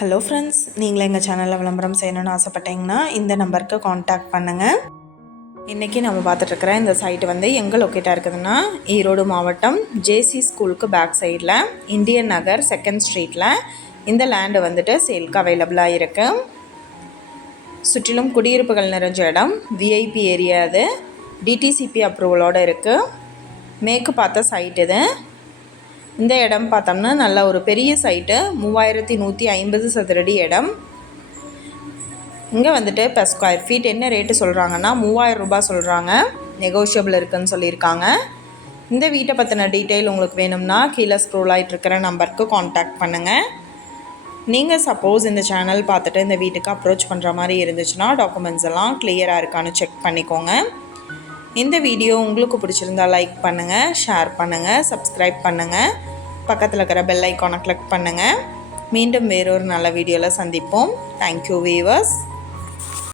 Hello friends நீங்களும் எங்கள் சேனலில் விளம்பரம் செய்யணும்னு ஆசைப்பட்டீங்கன்னா இந்த நம்பருக்கு காண்டாக்ட் பண்ணுங்கள் இன்றைக்கி நம்ம பார்த்துட்ருக்குற இந்த சைட்டு வந்து எங்கே லொக்கேட்டாக இருக்குதுன்னா ஈரோடு மாவட்டம் ஜேசி ஸ்கூலுக்கு பேக் சைடில் இந்தியன் நகர் செகண்ட் ஸ்ட்ரீட்டில் இந்த லேண்டு வந்துட்டு சேல்க்கு அவைலபிளாக இருக்குது சுற்றிலும் குடியிருப்புகள் நிறைஞ்ச இடம் விஐபி ஏரியா அது டிடிசிபி அப்ரூவலோடு இருக்குது மேற்கு பார்த்த சைட் இது. இந்த இடம் பார்த்தோம்னா நல்ல ஒரு பெரிய சைட்டு மூவாயிரத்தி நூற்றி ஐம்பது சதுரடி இடம். இங்கே வந்துட்டு per ஸ்கொயர் ஃபீட் என்ன ரேட்டு சொல்கிறாங்கன்னா மூவாயிரம் ரூபாய் சொல்கிறாங்க நெகோஷியபிள் இருக்குதுன்னு சொல்லியிருக்காங்க. இந்த வீட்டை பற்றின டீட்டெயில் உங்களுக்கு வேணும்னா கீழே ஸ்க்ரோல் ஆகிட்டு இருக்கிற நம்பருக்கு காண்டாக்ட் பண்ணுங்கள் நீங்கள் சப்போஸ் இந்த சேனல் பார்த்துட்டு இந்த வீட்டுக்கு அப்ரோச் பண்ணுற மாதிரி இருந்துச்சுன்னா டாக்குமெண்ட்ஸ் எல்லாம் கிளியராக இருக்கான்னு செக் பண்ணிக்கோங்க. இந்த வீடியோ உங்களுக்கு பிடிச்சிருந்தா லைக் பண்ணுங்கள் ஷேர் பண்ணுங்கள் சப்ஸ்கிரைப் பண்ணுங்கள் பக்கத்தில் இருக்கிற பெல் ஐக்கானை கிளிக் பண்ணுங்கள் மீண்டும் வேறொரு நல்ல வீடியோவில் சந்திப்போம். Thank you viewers